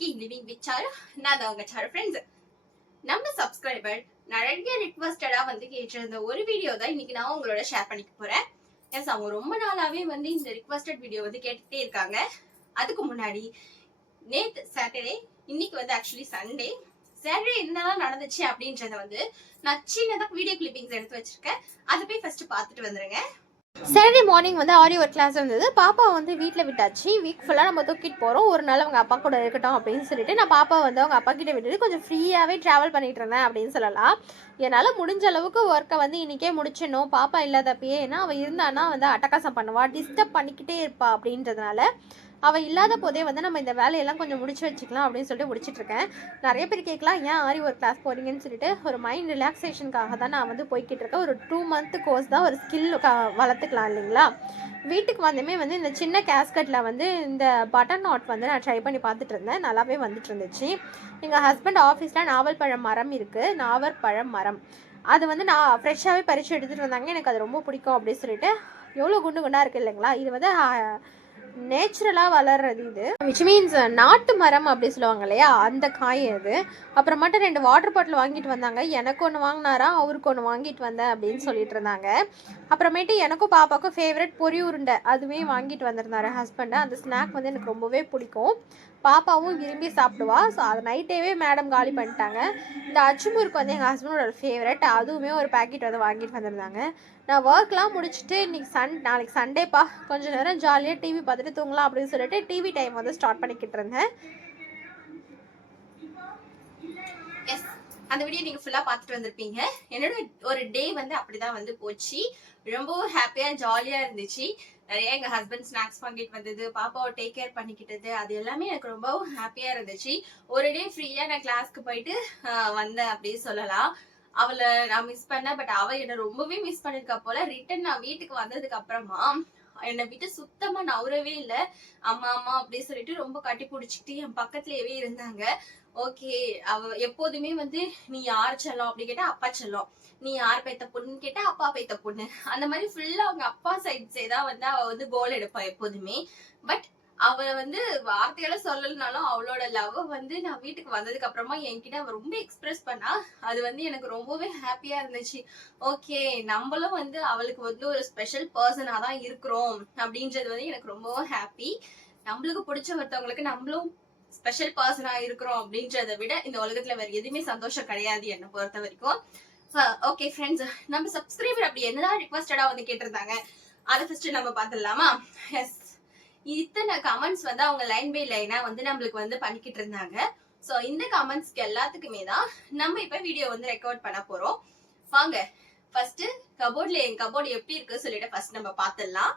Cooking living with sir. நான் தான் உங்க சாரு ஃப்ரெண்ட்ஸ். நம்ம சப்ஸ்கிரைபர் நிறைய ரிக்வஸ்டடா வந்து கேட்டிருந்த ஒரு வீடியோ தான் இன்னைக்கு நான் உங்களோட ஷேர் பண்ணிக்க போறேன். எஸ், அவங்க ரொம்ப நாளாவே வந்து இந்த ரிக்வஸ்டட் வீடியோ வந்து கேட்டுட்டே இருக்காங்க. அதுக்கு முன்னாடி நேத்து சாட்டர்டே, இன்னைக்கு வந்து ஆக்சுவலி சண்டே. சாட்டர்டே என்னெல்லாம் நடந்துச்சு அப்படின்றத வந்து நான் சின்னதா வீடியோ கிளிப்பிங்ஸ் எடுத்து வச்சிருக்கேன். அதை போய் ஃபர்ஸ்ட் பார்த்துட்டு வந்துருங்க. சாட்டர்டே மார்னிங் வந்து ஆரி ஒர்க் கிளாஸ் இருந்தது. பாப்பா வந்து வீட்டில் விட்டாச்சு. வீக் ஃபுல்லாக நம்ம தூக்கிட்டு போகிறோம், ஒரு நாள் அவங்க அப்பா கூட இருக்கட்டும் அப்படின்னு சொல்லிட்டு நான் பாப்பா வந்து அவங்க அப்பா கிட்ட விட்டுட்டு கொஞ்சம் ஃப்ரீயாகவே ட்ராவல் பண்ணிட்டு இருந்தேன் அப்படின்னு சொல்லலாம். என்னால் முடிஞ்ச அளவுக்கு ஒர்க்கை வந்து இன்றைக்கே முடிச்சிடணும், பாப்பா இல்லாதப்பயே. ஏன்னா அவள் இருந்தானா வந்து அட்டகாசம் பண்ணுவா, டிஸ்டர்ப் பண்ணிக்கிட்டே இருப்பா. அப்படின்றதுனால அவள் இல்லாத போதே வந்து நம்ம இந்த வேலையெல்லாம் கொஞ்சம் முடிச்சு வச்சுக்கலாம் அப்படின்னு சொல்லிட்டு முடிச்சிட்ருக்கேன். நிறைய பேர் கேட்கலாம், ஏன் ஆரி ஒரு கிளாஸ் போகிறீங்கன்னு சொல்லிட்டு. ஒரு மைண்ட் ரிலாக்ஸேஷனுக்காக தான் நான் வந்து போய்கிட்டு இருக்கேன். ஒரு 2 month கோர்ஸ் தான், ஒரு ஸ்கில் வளர்த்துக்கலாம் இல்லைங்களா. வீட்டுக்கு வந்துமே வந்து இந்த சின்ன கேஸ்கட்டில் வந்து இந்த பட்டன் நாட் வந்து நான் ட்ரை பண்ணி பார்த்துட்டு இருந்தேன். நல்லாவே வந்துட்டு இருந்துச்சு. எங்கள் ஹஸ்பண்ட் ஆஃபீஸில் நாவல்பழம் மரம் இருக்குது, நாவற்பழம் மரம். அது வந்து நான் ஃப்ரெஷ்ஷாகவே பறித்து எடுத்துகிட்டு வந்தாங்க. எனக்கு அது ரொம்ப பிடிக்கும் அப்படின்னு சொல்லிட்டு. எவ்வளோ குண்டு குண்டாக இருக்குது இல்லைங்களா. இது வந்து நேச்சுரலாக வளர்றது இது, விச் மீன்ஸ் நாட்டு மரம் அப்படி சொல்லுவாங்க இல்லையா, அந்த காய் அது. அப்புறமேட்டு 2 வாட்டர் பாட்டில் வாங்கிட்டு வந்தாங்க. எனக்கு ஒன்று வாங்கினாரா, அவருக்கு ஒன்று வாங்கிட்டு வந்தேன் அப்படின்னு சொல்லிட்டு இருந்தாங்க. அப்புறமேட்டு எனக்கும் பாப்பாவுக்கும் ஃபேவரட் பொரி உருண்டை அதுவே வாங்கிட்டு வந்திருந்தாரு ஹஸ்பண்டு. அந்த ஸ்நாக் வந்து எனக்கு ரொம்பவே பிடிக்கும், பாப்பாவும் விரும்பி சாப்பிடுவா. ஸோ அது நைட்டேவே மேடம் காலி பண்ணிட்டாங்க. இந்த அச்சுமுறுக்கு வந்து எங்கள் ஹஸ்பண்டோட ஃபேவரட், அதுவுமே ஒரு பேக்கெட் வந்து வாங்கிட்டு வந்திருந்தாங்க. நான் ஒர்க்லாம் முடிச்சுட்டு நாளைக்கு சண்டேப்பா, கொஞ்சம் நேரம் ஜாலியாக டிவி பார்த்துட்டு தூங்கலாம் அப்படின்னு சொல்லிட்டு டிவி டைம் வந்து ஸ்டார்ட் பண்ணிக்கிட்டு இருந்தேன். எஸ், அந்த வீடியோ நீங்கள் ஃபுல்லாக பார்த்துட்டு வந்திருப்பீங்க. என்னோட ஒரு டே வந்து அப்படிதான் வந்து போச்சு. ரொம்பவும் ஹாப்பியாக ஜாலியாக இருந்துச்சு. நிறைய எங்கள் ஹஸ்பண்ட் ஸ்நாக்ஸ் வாங்கிட்டு வந்தது, பாப்பாவை டேக் கேர் பண்ணிக்கிட்டது, அது எல்லாமே எனக்கு ரொம்பவும் ஹாப்பியாக இருந்துச்சு. ஒரு டே ஃப்ரீயாக நான் கிளாஸ்க்கு போயிட்டு வந்தேன் அப்படின்னு சொல்லலாம். அவளை நான் மிஸ் பண்ணேன், பட் அவ என்னை ரொம்பவே மிஸ் பண்ணிருக்கா போல. ரிட்டன் நான் வீட்டுக்கு வந்ததுக்கு அப்புறமா என்னை விட்டு சுத்தமா நவரவே இல்லை. அம்மா அம்மா அப்படின்னு சொல்லிட்டு ரொம்ப கட்டி பிடிச்சிக்கிட்டு என் பக்கத்துலயே இருந்தாங்க. ஓகே, அவ எப்போதுமே வந்து நீ யார் செல்லம் அப்படி கேட்டா அப்பா செல்லம், நீ யார் பேத்த பொண்ணுன்னு கேட்டா அப்பா பேத்த பொண்ணு, அந்த மாதிரி ஃபுல்லா அவங்க அப்பா சைட்ஸே தான் வந்து அவ வந்து கோல் எடுப்பா எப்போதுமே. பட் அவ வந்து வார்த்தையால சொல்லலனாலும் அவளோட லவ் வந்து நான் வீட்டுக்கு வந்ததுக்கு அப்புறமா என்கிட்ட அவ ரொம்ப எக்ஸ்பிரஸ் பண்ணா. அது வந்து எனக்கு ரொம்பவே ஹாப்பியா இருந்துச்சு. ஓகே, நம்மளும் வந்து அவளுக்கு வந்து ஒரு ஸ்பெஷல் பர்சனா தான் இருக்கிறோம் அப்படின்றது வந்து எனக்கு ரொம்பவும் ஹாப்பி. நம்மளுக்கு பிடிச்ச ஒருத்தவங்களுக்கு நம்மளும் ஸ்பெஷல் பர்சனா இருக்கிறோம் அப்படின்றத விட இந்த உலகத்துல வேற எதுவுமே சந்தோஷம் கிடையாது என்னை பொறுத்த வரைக்கும். ஓகே ஃப்ரெண்ட்ஸ், நம்ம சப்ஸ்கிரைபர் அப்படி என்னதான் ரிக்வஸ்டடா வந்து கேட்டிருந்தாங்க, அதை ஃபர்ஸ்ட் நம்ம பார்த்துடலாமா. எஸ், இத்தனை கமெண்ட்ஸ் வந்து அவங்க லைன் பை லைனா வந்து நம்மளுக்கு வந்து பண்ணிக்கிட்டு இருந்தாங்க. ஸோ இந்த கமெண்ட்ஸ்க்கு எல்லாத்துக்குமே தான் நம்ம இப்ப வீடியோ வந்து ரெக்கார்ட் பண்ண போறோம். வாங்க ஃபர்ஸ்ட் கபோர்ட்ல என் கபோர்டு எப்படி இருக்கு சொல்லிட்டு ஃபர்ஸ்ட் நம்ம பார்த்துடலாம்.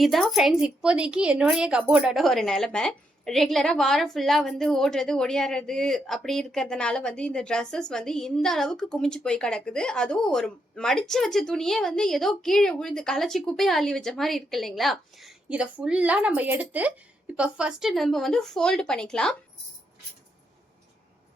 இதான் ஃப்ரெண்ட்ஸ் இப்போதைக்கு என்னுடைய கபோர்டோட ஒரு நிலைமை. ரெகுலரா வாரம் ஃபுல்லா வந்து ஓடுறது ஒடியாடுறது அப்படி இருக்கிறதுனால வந்து இந்த ட்ரெஸ்ஸஸ் வந்து இந்த அளவுக்கு குமிச்சு போய் கிடக்குது. அதுவும் ஒரு மடிச்சு வச்ச துணியே வந்து ஏதோ கீழே விழுந்து களைச்சி குப்பையை அள்ளி வச்ச மாதிரி இருக்கு இல்லைங்களா. இதை ஃபுல்லா நம்ம எடுத்து இப்ப ஃபர்ஸ்ட் நம்ம வந்து ஃபோல்டு பண்ணிக்கலாம்.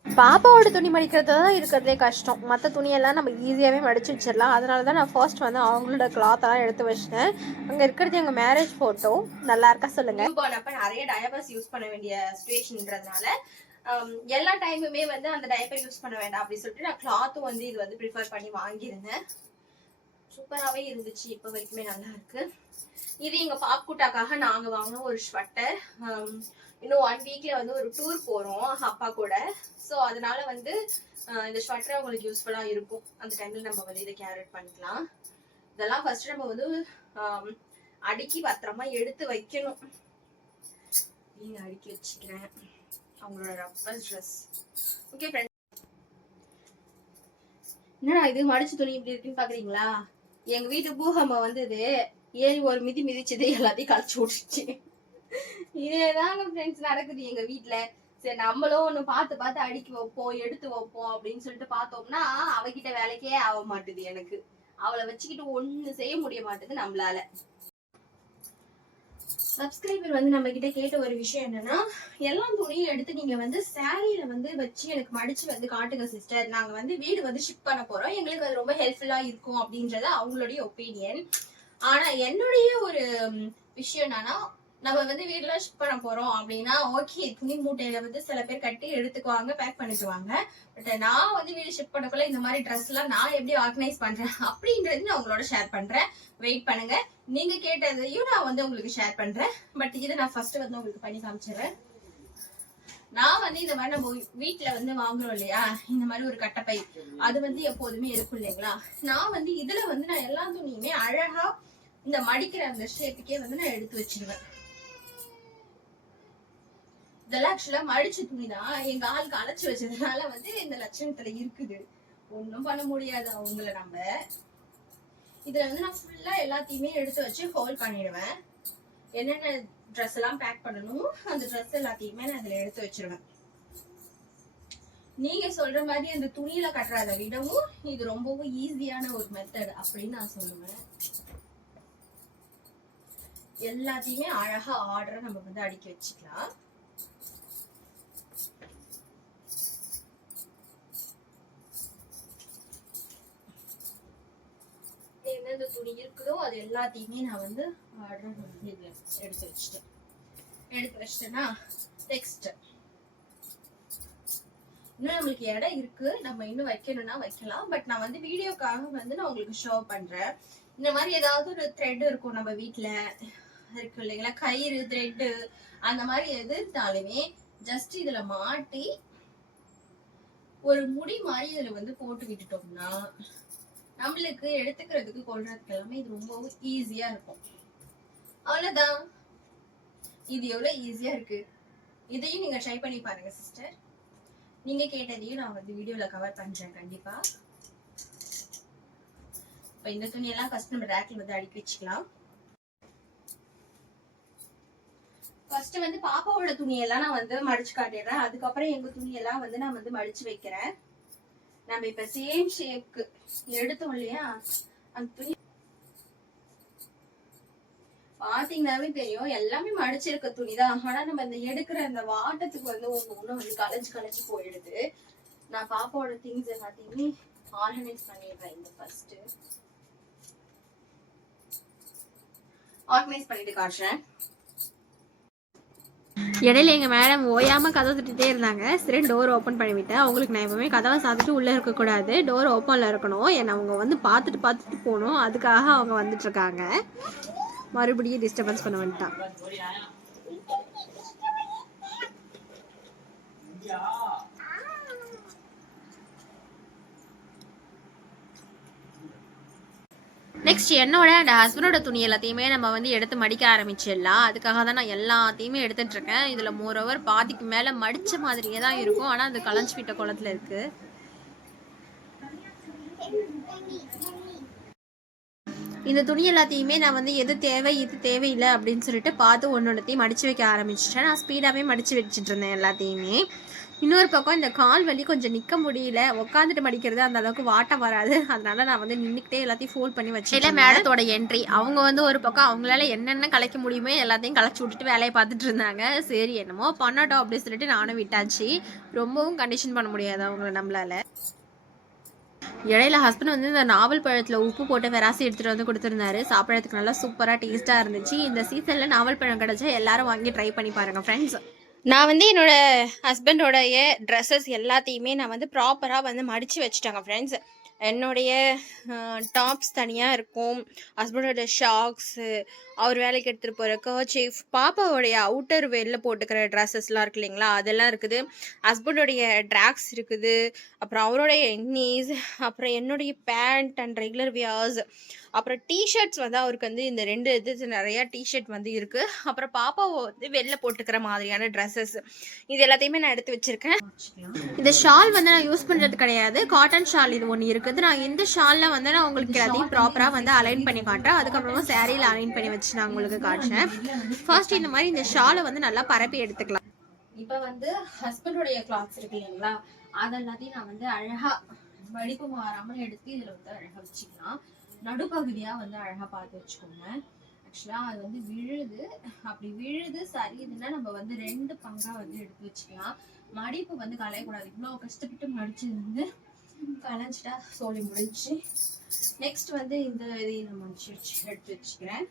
பாப்பாவோட துணி மடிக்கிறது தான் இருக்கிறதே கஷ்டம். மற்ற துணியெல்லாம் நம்ம ஈஸியாகவே மடிச்சு வச்சிடலாம். அதனால தான் நான் ஃபர்ஸ்ட் வந்து அவங்களோட கிளாத்தெல்லாம் எடுத்து வச்சிட்டேன். அங்கே இருக்கிறது எங்கள் மேரேஜ் ஃபோட்டோ. நல்லா இருக்கா சொல்லுங்க. போனப்ப நிறைய டயபர்ஸ் யூஸ் பண்ண வேண்டிய சுச்சுவேஷன்றதுனால எல்லா டைமுமே வந்து அந்த டயப்பர் யூஸ் பண்ண வேண்டாம் அப்படின்னு சொல்லிட்டு நான் கிளாத்தும் வந்து இது வந்து ப்ரிஃபர் பண்ணி வாங்கியிருந்தேன். சூப்பராகவே இருந்துச்சு, இப்போ வரைக்குமே நல்லா இருக்கு. இது எங்க பாப்புட்டாக்காக நாங்க வாங்கின ஒரு ஸ்வெட்டர். இன்னும் 1 வீக்ல வந்து ஒரு டூர் போறோம் அப்பா கூட. ஸோ அதனால வந்து இந்த ஸ்வெட்டர் உங்களுக்கு யூஸ்ஃபுல்லா இருக்கும். அந்த டைம்ல நம்ம வந்து இதை கேரி பண்ணிக்கலாம். இதெல்லாம் ஃபர்ஸ்ட் நம்ம வந்து அடுக்கி பத்திரமா எடுத்து வைக்கணும். நீங்க அடுக்கி வச்சுக்கிறேன் அவங்களோட ரப்பர் ட்ரெஸ். ஓகே ஃப்ரெண்ட், என்னடா இது மடிச்சு துணி இப்படி இருக்குன்னு பாக்குறீங்களா. எங்க வீட்டு பூகம்ப வந்தது, ஏறி ஒரு மிதி மிதிச்சது, எல்லாத்தையும் கழிச்சு விட்டுச்சு. இதேதாங்க ஃப்ரெண்ட்ஸ் நடக்குது எங்க வீட்டுல. சரி, நம்மளும் ஒண்ணு பார்த்து அடுக்கி வைப்போம், எடுத்து வைப்போம் அப்படின்னு சொல்லிட்டு பார்த்தோம்னா அவகிட்ட வேலைக்கே ஆக மாட்டுது. எனக்கு அவளை வச்சுக்கிட்டு ஒண்ணு செய்ய முடிய மாட்டுது நம்மளால. சப்ஸ்கிரைபர் வந்து நம்ம கிட்ட கேட்ட ஒரு விஷயம் என்னன்னா, எல்லா துணியும் எடுத்து நீங்க வந்து சாரியில வந்து வச்சு எனக்கு மடிச்சு வந்து காட்டுங்க சிஸ்டர், நாங்க வந்து வீடு வந்து ஷிஃப்ட் பண்ண போறோம், எங்களுக்கு அது ரொம்ப ஹெல்ப்ஃபுல்லா இருக்கும் அப்படின்றது அவங்களுடைய ஒப்பீனியன். ஆனா என்னுடைய ஒரு விஷயம் என்னன்னா, நம்ம வந்து வீட்டுல ஷிப் பண்ண போறோம் அப்படின்னா ஓகே, துணி மூட்டையில வந்து சில பேர் கட்டி எடுத்துக்குவாங்க, பேக் பண்ணிக்குவாங்க. பட் நான் வந்து வீடு ஷிப் பண்ணக்குள்ள இந்த மாதிரி ட்ரெஸ் எல்லாம் நான் எப்படி ஆர்கனைஸ் பண்றேன் அப்படின்றது நான் உங்களோட ஷேர் பண்றேன். வெயிட் பண்ணுங்க, நீங்க கேட்டதையும் நான் வந்து உங்களுக்கு ஷேர் பண்றேன். பட் இதை நான் ஃபர்ஸ்ட் வந்து உங்களுக்கு பண்ணி காமிச்சிடுறேன். நான் வந்து இந்த மாதிரி நம்ம வீட்டுல வந்து வாங்குறோம் இல்லையா, இந்த மாதிரி ஒரு கட்டப்பை, அது வந்து எப்போதுமே இருக்கும் இல்லைங்களா. நான் வந்து இதுல வந்து நான் எல்லா துணியுமே அழகா இந்த மடிக்கிற அந்த ஷேப்புக்கே வந்து நான் எடுத்து வச்சிருவேன். இதெல்லாம் ஆக்சுவலா மடிச்ச துணிதான், எங்க ஆளுக்கு அழைச்சு வச்சதுனால வந்து இந்த லட்சணத்துல இருக்குது. ஒன்னும் பண்ண முடியாது அவங்கள நம்ம. இதுல வந்து நான் ஃபுல்லா எல்லாத்தையுமே எடுத்து வச்சு ஹோல்ட் பண்ணிடுவேன். என்னென்ன ட்ரெஸ் எல்லாம் பேக் பண்ணணும் அந்த ட்ரெஸ் எல்லாத்தையுமே நான் இதுல எடுத்து வச்சிருவேன். நீங்க சொல்ற மாதிரி அந்த துணியில கட்டுறத விடவும் இது ரொம்பவும் ஈஸியான ஒரு மெத்தட் அப்படின்னு நான் சொல்லுவேன். எல்லாத்தையுமே அழகா ஆர்டரா நம்ம வந்து அடுக்கி வச்சுக்கலாம். எந்தெந்த துணி இருக்குதோ அது எல்லாத்தையுமே நான் வந்து ஆர்டர் வந்து எடுத்து வச்சிட்டேன்னா நெக்ஸ்ட் இன்னும் நம்மளுக்கு இடம் இருக்கு, நம்ம இன்னும் வைக்கணும்னா வைக்கலாம். பட் நான் வந்து வீடியோக்காக வந்து நான் உங்களுக்கு ஷோ பண்றேன். இந்த மாதிரி ஏதாவது ஒரு த்ரெட் இருக்கும் நம்ம வீட்டுல இருக்கு இல்லைங்களா, கயிறு த்ரெட்டு அந்த மாதிரி எது இருந்தாலுமே ஜஸ்ட் இதுல மாட்டி ஒரு முடி மாதிரி இதுல வந்து போட்டு விட்டுட்டோம்னா நம்மளுக்கு எடுத்துக்கிறதுக்கு கொள்றதுக்கு எல்லாமே இது ரொம்பவும் ஈஸியா இருக்கும். அவ்வளவுதான். இது எவ்வளவு ஈஸியா இருக்கு. இதையும் நீங்க ட்ரை பண்ணி பாருங்க சிஸ்டர். நீங்க கேட்டதையும் நான் வந்து வீடியோல கவர் பண்றேன் கண்டிப்பா. இப்ப இந்த துணி எல்லாம் ஃபர்ஸ்ட் நம்ம ரேக்ல வந்து அடுக்கி வச்சுக்கலாம். ஃபர்ஸ்ட் வந்து பாப்பாவோட துணியெல்லாம் நான் வந்து மடிச்சு காட்டிடுறேன். அதுக்கப்புறம் எங்க துணியெல்லாம் வந்து நான் வந்து மடிச்சு வைக்கிறேன். நம்ம இப்ப சேம் ஷேப்க்கு எடுத்தோம் இல்லையா, அந்த துணி பாத்தீங்கன்னாவே தெரியும் எல்லாமே மடிச்சிருக்க துணிதான். ஆனா நம்ம இந்த எடுக்கிற அந்த வாட்டத்துக்கு வந்து ஒண்ணு வந்து கலைஞ்சு போயிடுது. நான் பாப்பாவோட திங்ஸ் எல்லாத்தையுமே ஆர்கனைஸ் பண்ணிடுறேன். இந்த ஃபர்ஸ்ட் ஆர்கனைஸ் பண்ணிட்டு காட்டுறேன். இடையில எங்கள் மேடம் ஓயாமல் கதவை தட்டிகிட்டே இருந்தாங்க. சரி டோர் ஓப்பன் பண்ணிவிட்டேன். அவங்களுக்கு நான் எப்பவுமே கதவை சாத்திட்டு உள்ளே இருக்கக்கூடாது, டோர் ஓப்பனில் இருக்கணும். என்னை அவங்க வந்து பார்த்துட்டு போகணும். அதுக்காக அவங்க வந்துட்டுருக்காங்க. மறுபடியும் டிஸ்டர்பன்ஸ் பண்ண வந்துட்டான். நெக்ஸ்ட் என்னோட அண்ட் ஹஸ்பண்டோட துணி எல்லாத்தையுமே நம்ம வந்து எடுத்து மடிக்க ஆரம்பிச்சிடலாம். அதுக்காக தான் நான் எல்லாத்தையுமே எடுத்துட்டு இருக்கேன். இதில் மோரோவர் பாதிக்கு மேலே மடித்த மாதிரியே தான் இருக்கும், ஆனால் அது கலைஞ்சு விட்ட குளத்தில் இருக்குது. இந்த துணி எல்லாத்தையுமே நான் வந்து எது தேவை இது தேவையில்லை அப்படின்னு சொல்லிட்டு பார்த்து ஒன்னொன்றையும் மடித்து வைக்க ஆரம்பிச்சிட்டேன். நான் ஸ்பீடாகவே மடித்து வச்சுட்டு இருந்தேன் எல்லாத்தையுமே. இன்னொரு பக்கம் இந்த கால் வலி கொஞ்சம் நிற்க முடியல, உட்காந்துட்டு மடிக்கிறது அந்த அளவுக்கு வாட்டம் வராது. அதனால நான் வந்து நின்றுக்கிட்டே எல்லாத்தையும் ஃபோல்ட் பண்ணி வச்சேன். இல்லை மேடத்தோட என்ட்ரி, அவங்க வந்து ஒரு பக்கம் அவங்களால என்னென்ன கலைக்க முடியுமோ எல்லாத்தையும் கலைச்சி விட்டுட்டு வேலையை பார்த்துட்டு இருந்தாங்க. சரி என்னமோ பண்ணட்டும் அப்படின்னு சொல்லிட்டு நானும் விட்டாச்சு. ரொம்பவும் கண்டிஷன் பண்ண முடியாது அவங்கள நம்மளால. இடையில ஹஸ்பண்ட் வந்து இந்த நாவல் பழத்தில் உப்பு போட்டு வெராசி எடுத்துகிட்டு வந்து கொடுத்துருந்தாரு. சாப்பிட்றதுக்கு நல்லா சூப்பராக டேஸ்ட்டாக இருந்துச்சு. இந்த சீசனில் நாவல் பழம் கிடச்சா எல்லாரும் வாங்கி ட்ரை பண்ணி பாருங்கள் ஃப்ரெண்ட்ஸ். நான் வந்து என்னோட ஹஸ்பண்டோடைய ட்ரெஸ்ஸஸ் எல்லாத்தையுமே நான் வந்து ப்ராப்பராக வந்து மடித்து வச்சுட்டாங்க ஃப்ரெண்ட்ஸ். என்னுடைய டாப்ஸ் தனியாக இருக்கும், ஹஸ்பண்டோட ஷாக்ஸு, அவர் வேலைக்கு எடுத்துகிட்டு போகிற கர்ச்சீஃப், பாப்பாவோடைய அவுட்டர் வெளில போட்டுக்கிற ட்ரெஸ்ஸஸ்லாம் இருக்குது இல்லைங்களா, அதெல்லாம் இருக்குது. ஹஸ்பண்டோடைய ட்ராக்ஸ் இருக்குது, அப்புறம் அவருடைய எக்னீஸ், அப்புறம் என்னுடைய பேண்ட் அண்ட் ரெகுலர் வியர்ஸ், அப்புறம் டிஷர்ட்ஸ் வந்து அவருக்கு வந்து இந்த 2 இது நிறையா டிஷர்ட் வந்து இருக்குது. அப்புறம் பாப்பாவை வந்து வெளில போட்டுக்கிற மாதிரியான ட்ரெஸ்ஸஸ் இது எல்லாத்தையுமே நான் எடுத்து வச்சுருக்கேன். இந்த ஷால் வந்து நான் யூஸ் பண்ணுறது கிடையாது, காட்டன் ஷால் இது ஒன்று இருக்குது. நான் இந்த ஷாலில் வந்து நான் உங்களுக்கு எல்லாத்தையும் ப்ராப்பராக வந்து அலைன் பண்ணி காட்டுறேன். அதுக்கப்புறமா சேரீயில் அலைன் பண்ணி வச்சு நான் உங்களுக்கு காட்டுறேன். ஃபர்ஸ்ட் இந்த மாதிரி இந்த ஷாலை வந்து நல்லா பரப்பி எடுத்துக்கலாம். இப்போ வந்து ஹஸ்பண்டோடைய கிளாத்ஸ் இருக்கு இல்லைங்களா, அதெல்லாத்தையும் நான் வந்து அழகா மடிப்பு மாறாமல் எடுத்து இதில் வந்து அழகா வச்சுக்கலாம். நடுப்பகுதியா வந்து அழகா பார்த்து வச்சுக்கோங்க. ஆக்சுவலா அது வந்து விழுது, அப்படி விழுது சரியுதுன்னா நம்ம வந்து 2 பங்கா வந்து எடுத்து வச்சுக்கலாம். மடிப்பு வந்து கலையக்கூடாது. இவ்வளோ கஷ்டப்பட்டு மடிச்சு வந்து கலைஞ்சிட்டா சோழி முடிஞ்சு. நெக்ஸ்ட் வந்து இந்த இதையும் நான் எடுத்து வச்சுக்கிறேன்.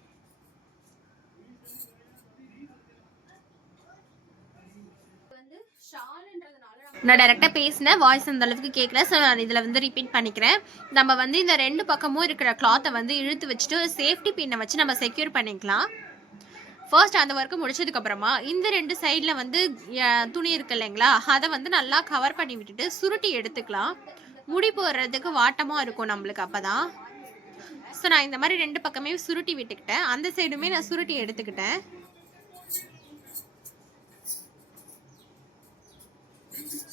நான் டைரெக்டாக பேசினேன், வாய்ஸ் அந்த அளவுக்கு கேட்கல. ஸோ நான் இதில் வந்து ரிப்பீட் பண்ணிக்கிறேன். நம்ம வந்து இந்த 2 பக்கமும் இருக்கிற கிளாத்தை வந்து இழுத்து வச்சுட்டு சேஃப்டி பின்னை வச்சு நம்ம செக்யூர் பண்ணிக்கலாம். ஃபர்ஸ்ட் அந்த ஒர்க்கு முடிச்சதுக்கப்புறமா இந்த 2 சைடில் வந்து துணி இருக்கு இல்லைங்களா, அதை வந்து நல்லா கவர் பண்ணி விட்டுட்டு சுருட்டி எடுத்துக்கலாம். முடி போடுறதுக்கு வாட்டமாக இருக்கும் நம்மளுக்கு அப்போ தான். ஸோ நான் இந்த மாதிரி 2 பக்கமே சுருட்டி விட்டுக்கிட்டேன். அந்த சைடுமே நான் சுருட்டி எடுத்துக்கிட்டேன்.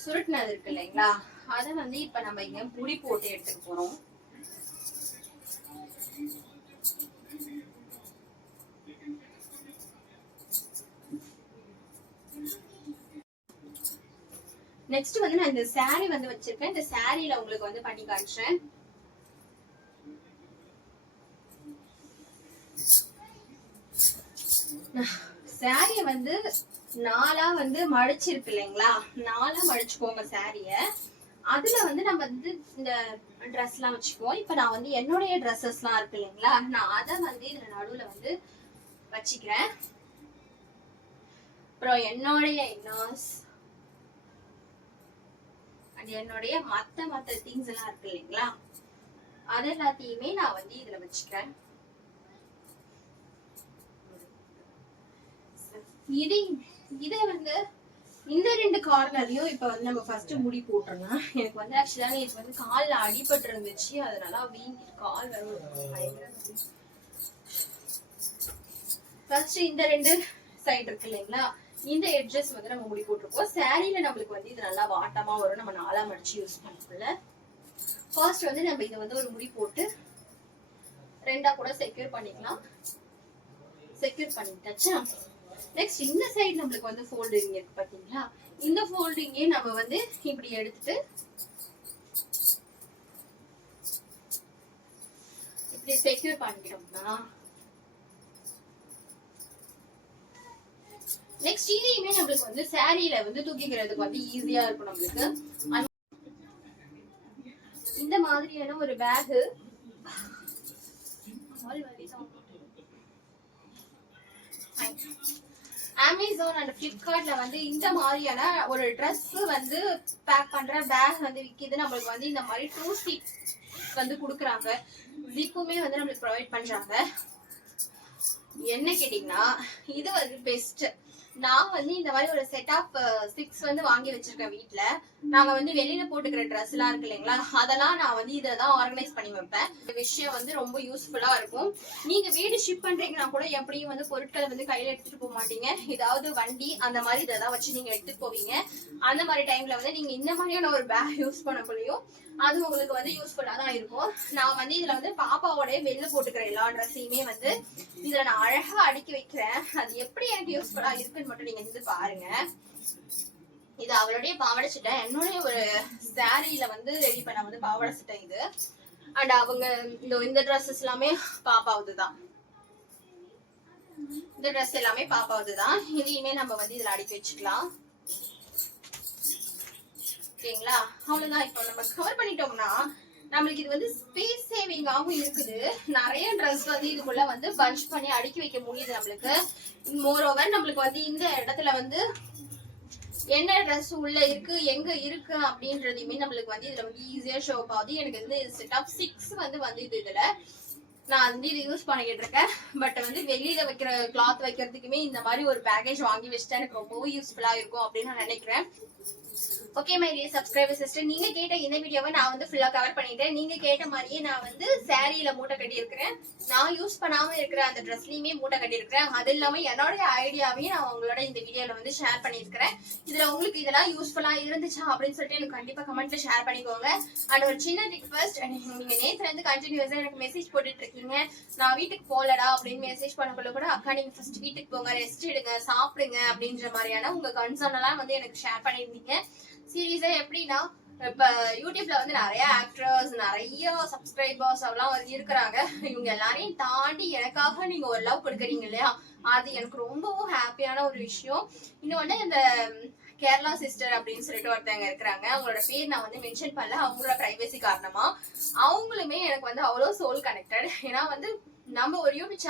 சுருட்டினது இருக்கு இல்லைங்களா, அதை வந்து இப்ப நம்ம இங்க முடி போட்டு எடுத்துக்க போறோம். நெக்ஸ்ட் வந்து நான் இந்த saree வந்து வச்சிருக்கேன். இந்த சாரியில உங்களுக்கு வந்து பண்ணி காட்டுறேன். சாரிய வந்து 4ஆ வந்து மடிச்சிருக்கு இல்லைங்களா, 4ஆ மடிச்சுக்கோங்க சாரிய. அதுல வந்து நம்ம வந்து இந்த ட்ரெஸ் எல்லாம் வச்சுக்குவோம். இப்ப நான் வந்து என்னுடைய ட்ரெஸ்ஸஸ் எல்லாம் இருக்கு இல்லைங்களா, நான் அதை வந்து இதுல நடுவுல வந்து வச்சுக்கிறேன். அப்புறம் என்னுடைய இன்னர்ஸ் அண்ட் என்னுடைய மத்த திங்ஸ் எல்லாம் இருக்கு இல்லைங்களா, அது எல்லாத்தையுமே நான் வந்து இதுல வச்சுக்கிறேன். இதே வந்து இந்த 2 கார்னர்லயும் இப்ப வந்து நம்ம ஃபர்ஸ்ட் முடி போட்டுறலாம். எனக்கு வந்து ஆக்சுவலா இது வந்து கால்ல அடிபட்டு இருந்துச்சு, அதனால வீங்கி கால் ஃபர்ஸ்ட் இந்த 2 சைடு இருக்கு இல்லைங்களா, இந்த எட்ஜஸ் வந்து நம்ம முடி போட்டிருக்கோம். சாரியில நம்மளுக்கு வந்து இது நல்லா வாட்டமா வரும், நம்ம 4ஆ மடிச்சு யூஸ் பண்ணக்குள்ள. ஃபர்ஸ்ட் வந்து நம்ம இதை வந்து ஒரு முடி போட்டு 2ஆ கூட செக்யூர் பண்ணிக்கலாம். செக்யூர் பண்ணிட்டாச்சா, நெக்ஸ்ட் இந்த சைடு நம்மளுக்கு வந்து ஃபோல்டிங் இருக்கு பாத்தீங்களா, இந்த ஃபோல்டிங்கே நம்ம வந்து இப்படி எடுத்துட்டு இப்படி செக்யூர் பண்ணிட்டோம்னா நெக்ஸ்ட் இதையுமே நம்மளுக்கு வந்து சாரியில வந்து தூக்கிக்கிறதுக்கு வந்து ஈஸியா இருக்கும். நம்மளுக்கு இந்த மாதிரியான ஒரு பேக் அமேசான் அண்ட் பிளிப்கார்ட்ல வந்து இந்த மாதிரியான ஒரு ட்ரெஸ் வந்து பேக் பண்ற பேக் வந்து விக்குது. நம்மளுக்கு வந்து இந்த மாதிரி 2 ஸ்டிக் வந்து குடுக்குறாங்க. ஜிப்புமே வந்து நம்மளுக்கு ப்ரொவைட் பண்றாங்க. என்ன கேட்டீங்கன்னா இது வந்து பெஸ்ட். நான் வந்து இந்த மாதிரி ஒரு செட் ஆஃப் 6 வந்து வாங்கி வச்சிருக்கேன் வீட்டுல. நாங்க வந்து வெளியில போட்டுக்கிற ட்ரெஸ் எல்லாம் இருக்கு இல்லைங்களா, அதெல்லாம் நான் வந்து இததான் ஆர்கனைஸ் பண்ணி வைப்பேன். இந்த விஷயம் வந்து ரொம்ப யூஸ்ஃபுல்லா இருக்கும். நீங்க வீடு ஷிப் பண்றீங்கன்னா கூட எப்படியும் வந்து பொருட்களை வந்து கையில எடுத்துட்டு போக மாட்டீங்க, ஏதாவது வண்டி அந்த மாதிரி இதெல்லாம் வச்சு நீங்க எடுத்துட்டு போவீங்க. அந்த மாதிரி டைம்ல வந்து நீங்க இந்த மாதிரியான ஒரு பேக் யூஸ் பண்ணக்குள்ளயும் அது உங்களுக்கு வந்து யூஸ்ஃபுல்லா தான் இருக்கும். நான் வந்து இதுல வந்து பாப்பாவோட வெளில போட்டுக்கிற எல்லா ட்ரெஸ்ஸையுமே வந்து இதுல நான் அழகா அடுக்கி வைக்கிறேன். அது எப்படி எனக்கு யூஸ்ஃபுல்லா இருக்குன்னு மட்டும் நீங்க வந்து பாருங்க. இது அவளுடைய பாவாடை சட்டை, என்னுடைய ஒரு சாரியில வந்து ரெடி பண்ண வந்து பாவாடை சட்டை இது. அண்ட் அவங்க இந்த ட்ரெஸ்ஸஸ் எல்லாமே பாப்பாவுதுதான். இந்த ட்ரெஸ் எல்லாமே பாப்பாவுதுதான். இதையுமே நம்ம வந்து இதுல அடுக்கி வச்சுக்கலாம். ஓகேங்களா, அவ்வளவுதான். இப்போ நம்ம கவர் பண்ணிட்டோம்னா நம்மளுக்கு இது வந்து ஸ்பேஸ் சேவிங்காகவும் இருக்குது. நிறைய ட்ரெஸ் வந்து இதுக்குள்ள வந்து பஞ்ச் பண்ணி அடுக்கி வைக்க முடியுது நம்மளுக்கு. மோரோவர் நம்மளுக்கு வந்து இந்த இடத்துல வந்து என்ன ட்ரெஸ் உள்ள இருக்கு எங்க இருக்கு அப்படின்றதையுமே நம்மளுக்கு வந்து இதுல வந்து ஈஸியா ஷோ ஆகுது. எனக்கு வந்து செட் ஆஃப் 6 வந்து இதுல நான் வந்து இது யூஸ் பண்ணிக்கிட்டு இருக்கேன். பட் வந்து வெளியில வைக்கிற கிளாத் வைக்கிறதுக்குமே இந்த மாதிரி ஒரு பேக்கேஜ் வாங்கி வச்சுட்டா எனக்கு ரொம்பவும் யூஸ்ஃபுல்லா இருக்கும் அப்படின்னு நான் நினைக்கிறேன். Okay my dear subscriber sister, நீங்க கேட்ட இந்த வீடியோவை நான் வந்து ஃபுல்லா கவர் பண்ணிட்டேன். நீங்க கேட்ட மாதிரியே நான் வந்து சாரியில மூட்டை கட்டி இருக்கிறேன். நான் யூஸ் பண்ணாம இருக்கிற அந்த ட்ரெஸ்லயுமே மூட்டை கட்டி இருக்கிறேன். அது இல்லாம என்னோட ஐடியாவையும் நான் உங்களோட இந்த வீடியோல வந்து ஷேர் பண்ணிருக்கிறேன். இதுல உங்களுக்கு இதெல்லாம் யூஸ்ஃபுல்லா இருந்துச்சா அப்படின்னு சொல்லிட்டு எனக்கு கண்டிப்பா கமெண்ட்ல ஷேர் பண்ணிக்கோங்க. அண்ட் ஒரு சின்ன ரிக்வெஸ்ட், நீங்க நேத்துல இருந்து கண்டினியூஸா எனக்கு மெசேஜ் போட்டுட்டு இருக்கீங்க, நான் வீட்டுக்கு போலடா அப்படின்னு மெசேஜ் பண்ணக்குள்ள கூட அக்கா நீங்க ஃபர்ஸ்ட் வீட்டுக்கு போங்க, ரெஸ்ட் எடுங்க, சாப்பிடுங்க அப்படின்ற மாதிரியான உங்க கன்சர்ன் எல்லாம் வந்து எனக்கு ஷேர் பண்ணிருந்தீங்க. சீரியஸா எப்படின்னா இப்ப யூடியூப்ல வந்து நிறைய ஆக்டர்ஸ் நிறைய சப்ஸ்கிரைபர்ஸ் எல்லாம் வந்து இருக்கிறாங்க. இவங்க எல்லாரையும் தாண்டி எனக்காக நீங்க ஒரு லவ் கொடுக்குறீங்க இல்லையா, அது எனக்கு ரொம்பவும் ஹாப்பியான ஒரு விஷயம். இன்னொன்னு இந்த கேரளா சிஸ்டர் அப்படின்னு சொல்லிட்டு ஒருத்தவங்க இருக்கிறாங்க, அவங்களோட பேர் நான் வந்து மென்ஷன் பண்ணல அவங்களோட பிரைவசி காரணமா. அவங்களுமே எனக்கு வந்து அவ்வளோ சோல் கனெக்டட். ஏன்னா வந்து நம்ம ஒரு யூடியூப்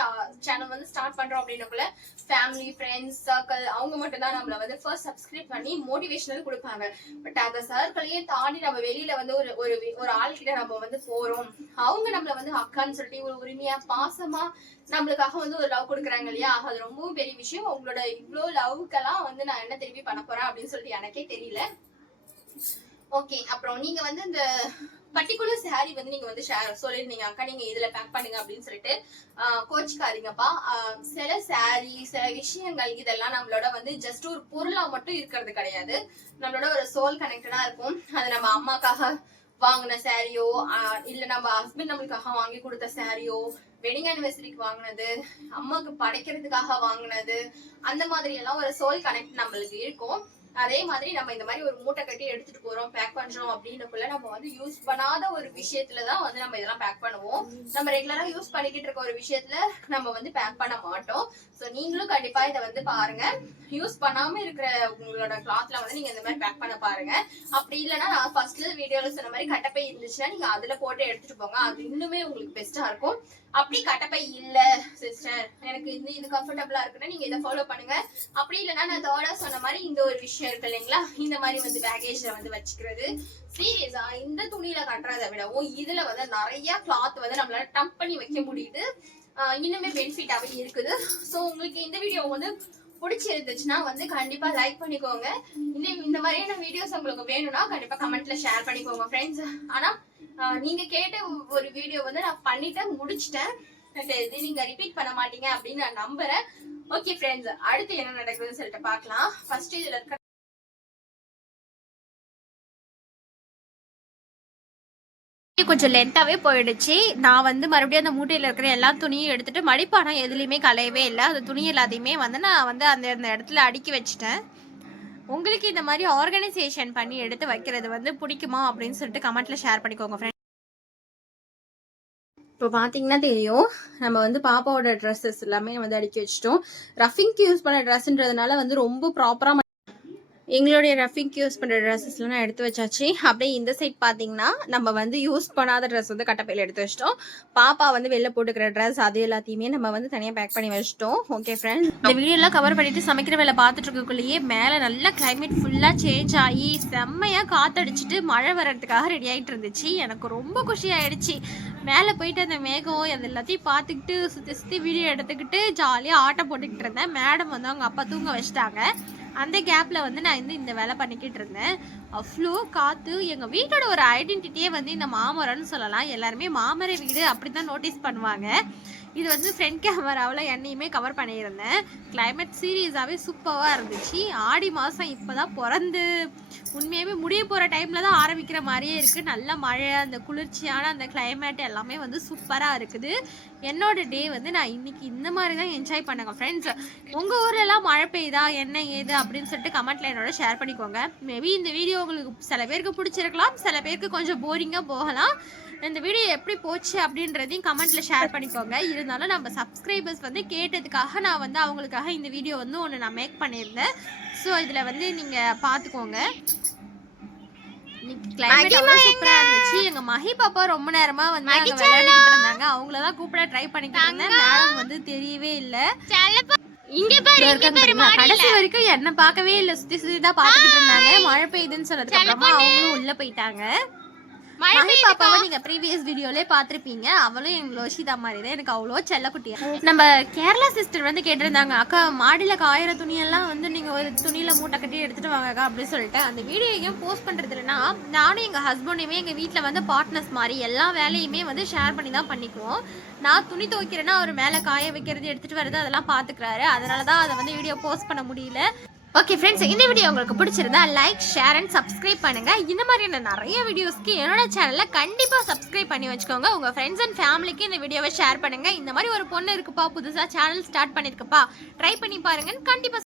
சேனல் வந்து ஸ்டார்ட் பண்றோம் அப்படின்னக்குள்ள ஃபேமிலி ஃப்ரெண்ட்ஸ் சர்க்கிள் அவங்க மட்டும் தான் நம்மள வந்து ஃபர்ஸ்ட் சப்ஸ்கிரைப் பண்ணி மோட்டிவேஷனல் கொடுப்பாங்க. பட் அந்த சர்க்கிளையே தாண்டி நம்ம வெளியில வந்து ஒரு ஒரு ஒரு ஆள்கிட்ட நம்ம வந்து போறோம், அவங்க நம்மள வந்து அக்கான்னு சொல்லிட்டு ஒரு உரிமையா பாசமா நம்மளுக்காக வந்து ஒரு லவ் கொடுக்குறாங்க இல்லையா, அது ரொம்பவும் பெரிய விஷயம். உங்களோட இவ்வளோ லவ்க்கெல்லாம் வந்து நான் என்ன திருப்பி பண்ண போறேன் அப்படின்னு சொல்லிட்டு எனக்கே தெரியல. ஓகே, அப்புறம் நீங்க வந்து இந்த பர்டிகுலர் சாரி வந்து நீங்க வந்து சொல்லிருந்தீங்க அக்கா நீங்க இதுல பேக் பண்ணுங்க அப்படின்னு சொல்லிட்டு. கோச்சிக்காதீங்கப்பா. சில சாரி சில விஷயங்கள் இதெல்லாம் நம்மளோட வந்து ஜஸ்ட் ஒரு பொருளா மட்டும் இருக்கிறது கிடையாது, நம்மளோட ஒரு சோல் கனெக்டடா இருக்கும். அது நம்ம அம்மாக்காக வாங்கின சாரியோ இல்ல நம்ம ஹஸ்பண்ட் நம்மளுக்காக வாங்கி கொடுத்த சாரியோ, வெட்டிங் ஆனிவர்சரிக்கு வாங்கினது, அம்மாக்கு படைக்கிறதுக்காக வாங்கினது, அந்த மாதிரி எல்லாம் ஒரு சோல் கனெக்ட் நம்மளுக்கு இருக்கும். அதே மாதிரி நம்ம இந்த மாதிரி ஒரு மூட்டை கட்டி எடுத்துட்டு போறோம் பேக் பண்றோம் அப்படின்னக்குள்ள நம்ம வந்து யூஸ் பண்ணாத ஒரு விஷயத்துலதான் வந்து நம்ம இதெல்லாம் பேக் பண்ணுவோம். நம்ம ரெகுலரா யூஸ் பண்ணிக்கிட்டு இருக்க ஒரு விஷயத்துல நம்ம வந்து பேக் பண்ண மாட்டோம். சோ நீங்களும் கண்டிப்பா இதை வந்து பாருங்க. யூஸ் பண்ணாம இருக்கிற உங்களோட கிளாத்ல வந்து நீங்க இந்த மாதிரி பேக் பண்ண பாருங்க. அப்படி இல்லைன்னா நான் ஃபர்ஸ்ட்ல வீடியோல சொன்ன மாதிரி கட்டப்பை இருந்துச்சுன்னா நீங்க அதுல போட்டு எடுத்துட்டு போங்க, அது இன்னுமே உங்களுக்கு பெஸ்டா இருக்கும். அப்படி கட்டப்பை இல்ல சிஸ்டர் எனக்கு இது கம்ஃபர்டபுளா இருக்குன்னா நீங்க இதை ஃபாலோ பண்ணுங்க. அப்படி இல்லைன்னா நான் தேர்டா சொன்ன மாதிரி இந்த ஒரு விஷயம் இருக்கு இல்லைங்களா, இந்த மாதிரி வந்து பேகேஜ்ல வந்து வச்சுக்கிறது. சீரியஸா இந்த துணியில கட்டுறதை விடவும் இதுல வந்து நிறைய கிளாத் வந்து நம்மளால டம்ப் பண்ணி வைக்க முடியுது, இன்னுமே பெனிஃபிட்டாவே இருக்குது. ஸோ உங்களுக்கு இந்த வீடியோ வந்து பிடிச்சிருந்துச்சுன்னா வந்து கண்டிப்பா லைக் பண்ணிக்கோங்க. இந்த மாதிரியான வீடியோஸ் உங்களுக்கு வேணும்னா கண்டிப்பா கமெண்ட்ல ஷேர் பண்ணிக்கோங்க ஃப்ரெண்ட்ஸ். ஆனா நீங்க கேட்ட ஒரு வீடியோ வந்து நான் பண்ணிட்டேன் முடிச்சிட்டேன், இது நீங்க ரிப்பீட் பண்ண மாட்டீங்க அப்படின்னு நான் நம்புறேன். ஓகே ஃப்ரெண்ட்ஸ், அடுத்து என்ன நடக்குதுன்னு சொல்லிட்டு பார்க்கலாம். ஃபர்ஸ்ட் இதுல இருக்க கொஞ்சம் லென்த்தாவே போயிடுச்சு. நான் வந்து மறுபடியும் அந்த மூட்டையில இருக்கிற எல்லா துணியும் எடுத்துட்டு மடிப்பானா எதுலையுமே கலையவே இல்லை. அந்த துணி எல்லாத்தையுமே வந்து நான் வந்து அந்த இடத்துல அடுக்கி வச்சுட்டேன். உங்களுக்கு இந்த மாதிரி ஆர்கனைசேஷன் பண்ணி எடுத்து வைக்கிறது வந்து பிடிக்குமா அப்படின்னு சொல்லிட்டு கமெண்ட்ல ஷேர் பண்ணிக்கோங்க ஃப்ரெண்ட்ஸ். இப்போ பார்த்தீங்கன்னா தெரியும், நம்ம வந்து பாப்பாவோட ட்ரெஸ்ஸஸ் எல்லாமே வந்து அடுக்கி வச்சிட்டோம். ரஃபிங்க்கு யூஸ் பண்ண ட்ரெஸ்ன்றதுனால வந்து ரொம்ப ப்ராப்பராக எங்களுடைய ரஃபிங்க்கு யூஸ் பண்ணுற ட்ரெஸ்ஸஸ்லாம் நான் எடுத்து வச்சாச்சு. அப்படியே இந்த சைட் பார்த்தீங்கன்னா நம்ம வந்து யூஸ் பண்ணாத ட்ரெஸ் வந்து கட்டப்பையில் எடுத்து வச்சிட்டோம். பாப்பா வந்து வெளில போட்டுக்கிற ட்ரெஸ் அது எல்லாத்தையுமே நம்ம வந்து தனியாக பேக் பண்ணி வச்சிட்டோம். ஓகே ஃப்ரெண்ட்ஸ், இந்த வீடியோலாம் கவர் பண்ணிட்டு சமைக்கிற வேலை பார்த்துட்டு இருக்கக்குள்ளேயே மேலே நல்லா கிளைமேட் ஃபுல்லாக சேஞ்ச் ஆகி செம்மையாக காற்றடிச்சிட்டு மழை வர்றதுக்காக ரெடி ஆகிட்டு இருந்துச்சு. எனக்கு ரொம்ப குஷி ஆயிடுச்சு. மேலே போயிட்டு அந்த மேகம் அது எல்லாத்தையும் பார்த்துக்கிட்டு சுற்றி சுற்றி வீடியோ எடுத்துக்கிட்டு ஜாலியாக ஆட்டம் போட்டுக்கிட்டு இருந்தேன். மேடம் வந்து அவங்க அப்பா தூங்க வச்சிட்டாங்க. அந்த கேப்பில் வந்து நான் இந்த வேலை பண்ணிக்கிட்டு இருந்தேன். அவ்வளோ காற்று. எங்கள் வீட்டோட ஒரு ஐடென்டிட்டியே வந்து இந்த மாமரம்னு சொல்லலாம். எல்லாருமே மாமர வீடு அப்படி தான் நோட்டீஸ் பண்ணுவாங்க. இது வந்து ஃப்ரண்ட் கேமராவில் என்னையுமே கவர் பண்ணியிருந்தேன். கிளைமேட் சீரியஸாகவே சூப்பராக இருந்துச்சு. ஆடி மாதம் இப்போ தான் பிறந்து உண்மையாகவே முடிய போகிற டைமில் தான் ஆரம்பிக்கிற மாதிரியே இருக்குது. நல்ல மழை, அந்த குளிர்ச்சியான அந்த கிளைமேட் எல்லாமே வந்து சூப்பராக இருக்குது. என்னோட டே வந்து நான் இன்னைக்கு இந்த மாதிரி தான் என்ஜாய் பண்ணுங்க ஃப்ரெண்ட்ஸ். உங்கள் ஊர்லலாம் மழை பெய்யுதா என்ன ஏது அப்படின்னு சொல்லிட்டு கமெண்ட்டில் என்னோட ஷேர் பண்ணிக்கோங்க. மேபி இந்த வீடியோ உங்களுக்கு சில பேருக்கு பிடிச்சிருக்கலாம், சில பேருக்கு கொஞ்சம் போரிங்காக போகலாம். இந்த வீடியோ எப்படி போச்சு அப்படின்றதையும் கமெண்ட்டில் ஷேர் பண்ணிக்கோங்க. இருந்தாலும் நம்ம சப்ஸ்கிரைபர்ஸ் வந்து கேட்டதுக்காக நான் வந்து அவங்களுக்காக இந்த வீடியோ வந்து ஒன்று நான் மேக் பண்ணியிருந்தேன். ஸோ இதில் வந்து நீங்கள் பார்த்துக்கோங்க. சூப்பரா இருந்துச்சு. எங்க மஹி பாப்பா ரொம்ப நேரமா வந்து விளையாடிட்டு இருந்தாங்க. அவங்களதான் கூப்பிட ட்ரை பண்ணிட்டு இருந்தேன். மேடம் வந்து தெரியவே இல்ல. கடைசி வரைக்கும் என்ன பார்க்கவே இல்ல, சுத்தி சுத்தி தான் பாத்துக்கிட்டு இருந்தாங்க. மழை பெய்யுதுன்னு சொன்னதுக்கு அப்புறமா அவங்களும் உள்ள போயிட்டாங்க. மஹி பாப்பாவை நீங்க ப்ரீவியஸ் வீடியோலே பாத்திருப்பீங்க. அவளும் எங்க லோஷிதா மாதிரி தான், எனக்கு அவ்வளோ செல்லக்குட்டியா. நம்ம கேரளா சிஸ்டர் வந்து கேட்டிருந்தாங்க, அக்கா மாடியில காயிற துணியெல்லாம் வந்து நீங்க ஒரு துணியில மூட்டை கட்டி எடுத்துட்டு வாங்கக்கா அப்படின்னு சொல்லிட்டு. அந்த வீடியோவையும் போஸ்ட் பண்றது இல்லைன்னா நானும் எங்க ஹஸ்பண்டுமே எங்க வீட்டுல வந்து பார்ட்னர்ஸ் மாதிரி எல்லா வேலையுமே வந்து ஷேர் பண்ணி தான் பண்ணிக்குவோம். நான் துணி துவைக்கிறேன்னா அவர் மேலே காய வைக்கிறது எடுத்துட்டு வர்றது அதெல்லாம் பாத்துக்கிறாரு. அதனாலதான் அதை வந்து வீடியோ போஸ்ட் பண்ண முடியல. ஓகே ஃப்ரெண்ட்ஸ், இந்த வீடியோ உங்களுக்கு பிடிச்சிருந்தா லைக் ஷேர் அண்ட் சப்ஸ்கிரைப் பண்ணுங்க. இந்த மாதிரியான நிறைய வீடியோஸ்க்கு என்னோட சேனலை கண்டிப்பா சப்ஸ்கிரைப் பண்ணி வச்சுக்கோங்க. உங்க ஃப்ரெண்ட்ஸ் அண்ட் ஃபேமிலிக்கு இந்த வீடியோவை ஷேர் பண்ணுங்க. இந்த மாதிரி ஒரு பொண்ணு இருக்குப்பா, புதுசா சேனல் ஸ்டார்ட் பண்ணிருக்குப்பா, ட்ரை பண்ணி பாருங்கன்னு கண்டிப்பா